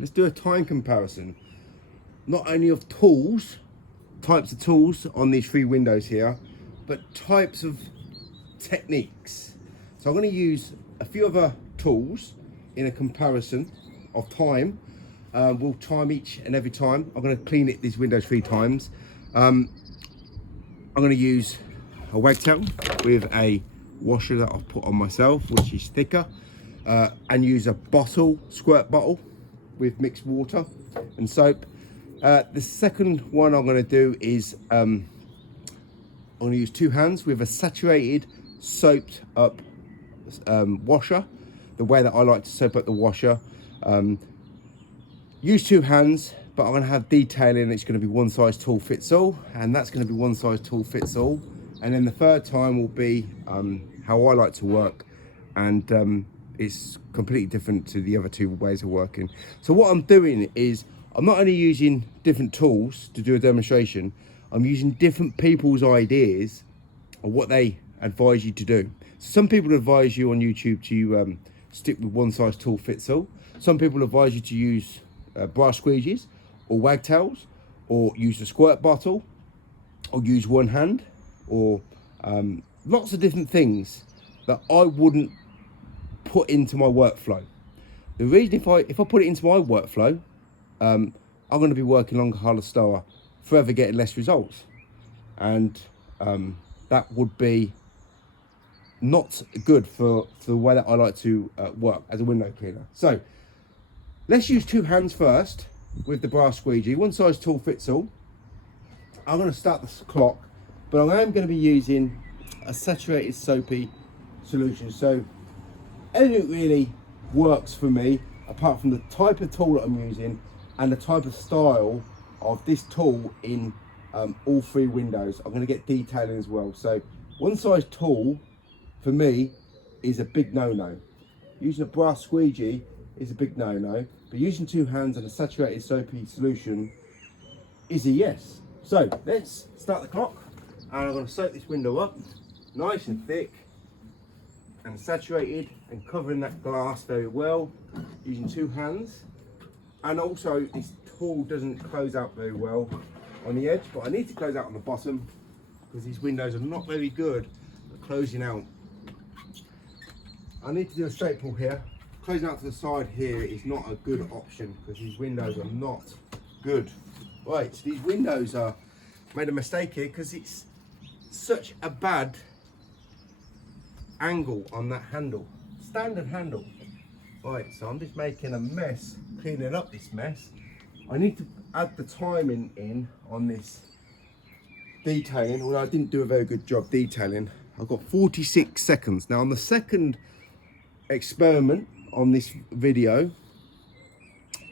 let's do a time comparison. Not only of tools, types of tools on these 3 windows here, but types of techniques. So I'm going to use a few other tools in a comparison of time. We'll time each and every time. I'm going to clean these windows 3 times. I'm going to use a wagtail with a washer that I've put on myself, which is thicker, and use a squirt bottle with mixed water and soap. The second one I'm going to do is I'm going to use 2 hands with a saturated soaped up washer, the way that I like to soap up the washer. Use 2 hands, but I'm going to have detailing. It's going to be one size tool fits all, and that's going to be one size tool fits all. And then the third time will be how I like to work, and it's completely different to the other 2 ways of working. So what I'm doing is I'm not only using different tools to do a demonstration, I'm using different people's ideas of what they advise you to do. Some people advise you on YouTube to stick with one size tool fits all. Some people advise you to use brass squeegees or wagtails, or use a squirt bottle, or use one hand, or lots of different things that I wouldn't put into my workflow. The reason if I put it into my workflow, I'm going to be working longer, harder, slower, forever getting less results, and that would be not good for the way that I like to work as a window cleaner. So let's use 2 hands first with the brass squeegee. One size tool fits all. I'm going to start the clock, but I am going to be using a saturated soapy solution. So everything really works for me, apart from the type of tool that I'm using and the type of style of this tool in all 3 windows. I'm going to get detailing as well. So one size tool for me is a big no-no. Using a brass squeegee is a big no-no, but using 2 hands and a saturated soapy solution is a yes. So let's start the clock, and I'm going to soak this window up nice and thick and saturated, and covering that glass very well using 2 hands. And also this tool doesn't close out very well on the edge, but I need to close out on the bottom because these windows are not very good at closing out. I need to do a straight pull here. Closing out to the side here is not a good option because these windows are not good. Right, so these windows are made a mistake here because it's such a bad angle on that handle, standard handle. Right, so I'm just making a mess, cleaning up this mess. I need to add the timing in on this detailing, although I didn't do a very good job detailing. I've got 46 seconds. Now on the second experiment on this video,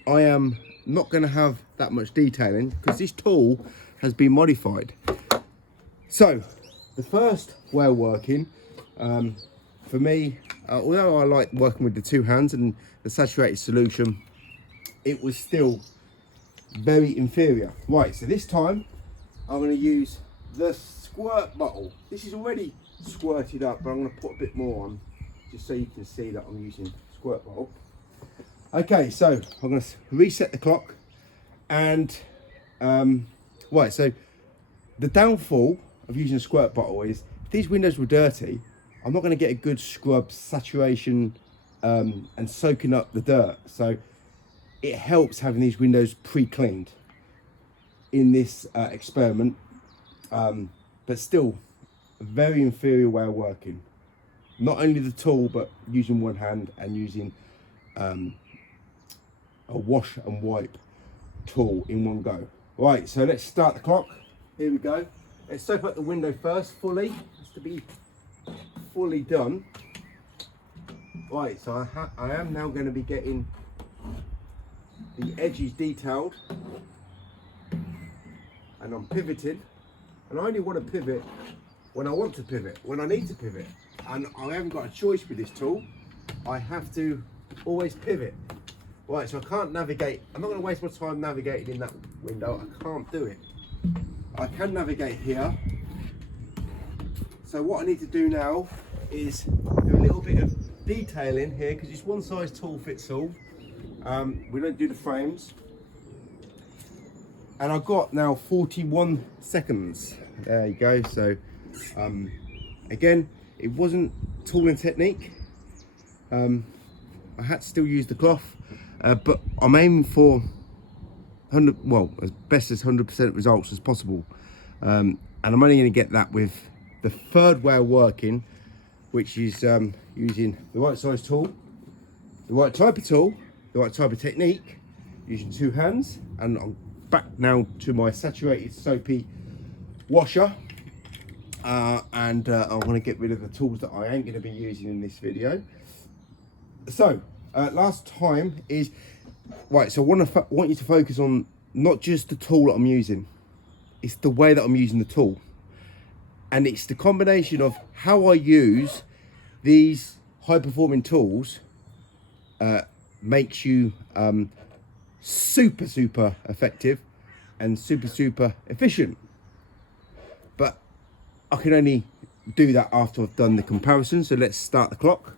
I am not going to have that much detailing because this tool has been modified. So the first way of working, for me, although I like working with the 2 hands and the saturated solution, it was still very inferior. Right, so this time I'm going to use the squirt bottle. This is already squirted up, but I'm going to put a bit more on just so you can see that I'm using squirt bottle. Okay, so I'm going to reset the clock, and right, so the downfall of using a squirt bottle is if these windows were dirty, I'm not going to get a good scrub, saturation, and soaking up the dirt. So it helps having these windows pre-cleaned in this experiment, but still a very inferior way of working. Not only the tool, but using one hand and using a wash and wipe tool in one go. Right, so let's start the clock. Here we go. Let's soap up the window first fully, just to be fully done. Right, so I am now going to be getting the edges detailed, and I'm pivoting, and I only want to pivot when I want to pivot, when I need to pivot, and I haven't got a choice with this tool. I have to always pivot. Right, so I can't navigate. I'm not going to waste my time navigating in that window. I can't do it. I can navigate here. So what I need to do now is do a little bit of detailing here, because it's one size tool fits all. We don't do the frames. And I've got now 41 seconds. There you go. So again, it wasn't tool and technique. I had to still use the cloth, but I'm aiming for 100, well, as best as 100% results as possible. And I'm only going to get that with the third way of working, which is using the right size tool, the right type of tool, the right type of technique, using 2 hands. And I'm back now to my saturated soapy washer. And I want to get rid of the tools that I ain't going to be using in this video. So last time is right. So I want you to focus on not just the tool that I'm using, it's the way that I'm using the tool, and it's the combination of how I use these high performing tools makes you super effective and super efficient. But I can only do that after I've done the comparison. So let's start the clock.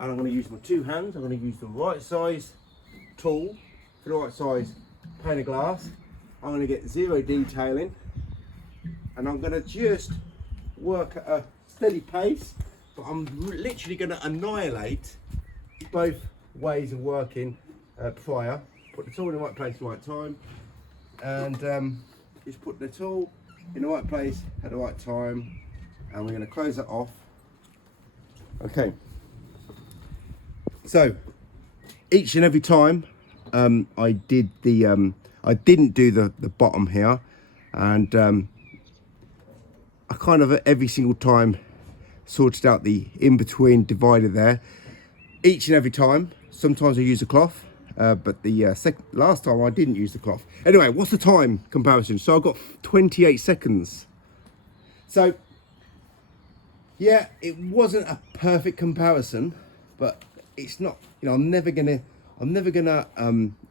And I'm going to use my 2 hands. I'm going to use the right size tool for the right size pane of glass. I'm going to get 0 detailing, and I'm going to just work at a steady pace, but I'm literally going to annihilate both ways of working prior. Put the tool in the right place at the right time, and just put the tool in the right place at the right time, and we're going to close that off. Okay. So each and every time I did the I didn't do the bottom here, and I kind of every single time sorted out the in-between divider there. Each and every time, sometimes I use a cloth, but the last time I didn't use the cloth. Anyway, what's the time comparison? So I've got 28 seconds. So yeah, it wasn't a perfect comparison, but it's not, you know, I'm never gonna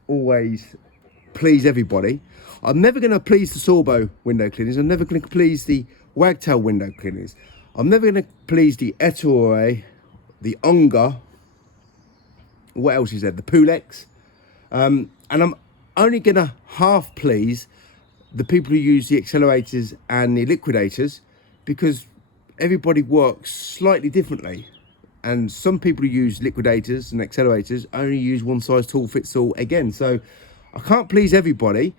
always please everybody. I'm never gonna please the Sorbo window cleaners. I'm never gonna please the Wagtail window cleaners. I'm never gonna please the Ettore, the Unger. What else is there? The Pulex. And I'm only gonna half please the people who use the accelerators and the liquidators, because everybody works slightly differently. And some people who use liquidators and accelerators only use one size tool fits all again. So I can't please everybody.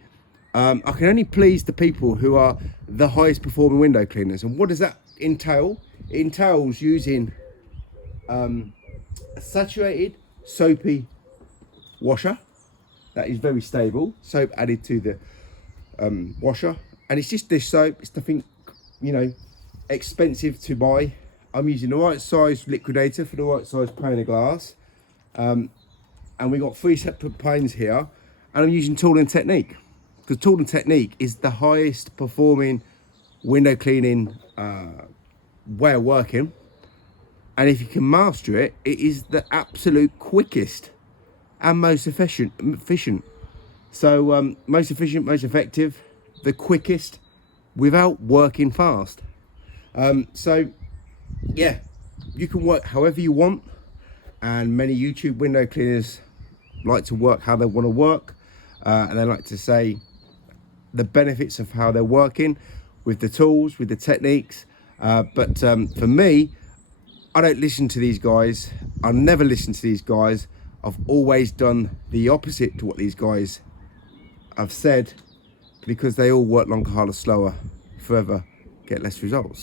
I can only please the people who are the highest performing window cleaners. And what does that entail? It entails using a saturated soapy washer that is very stable. Soap added to the washer. And it's just dish soap. It's nothing, you know, expensive to buy. I'm using the right size liquidator for the right size pane of glass, and we got 3 separate panes here, and I'm using tool and technique, because tool and technique is the highest performing window cleaning way of working, and if you can master it, it is the absolute quickest and most efficient. So most efficient, most effective, the quickest, without working fast. So yeah, you can work however you want, and many YouTube window cleaners like to work how they want to work, and they like to say the benefits of how they're working with the tools, with the techniques, but for me, I don't listen to these guys. I never listen to these guys. I've always done the opposite to what these guys have said, because they all work longer, harder, slower, forever, get less results.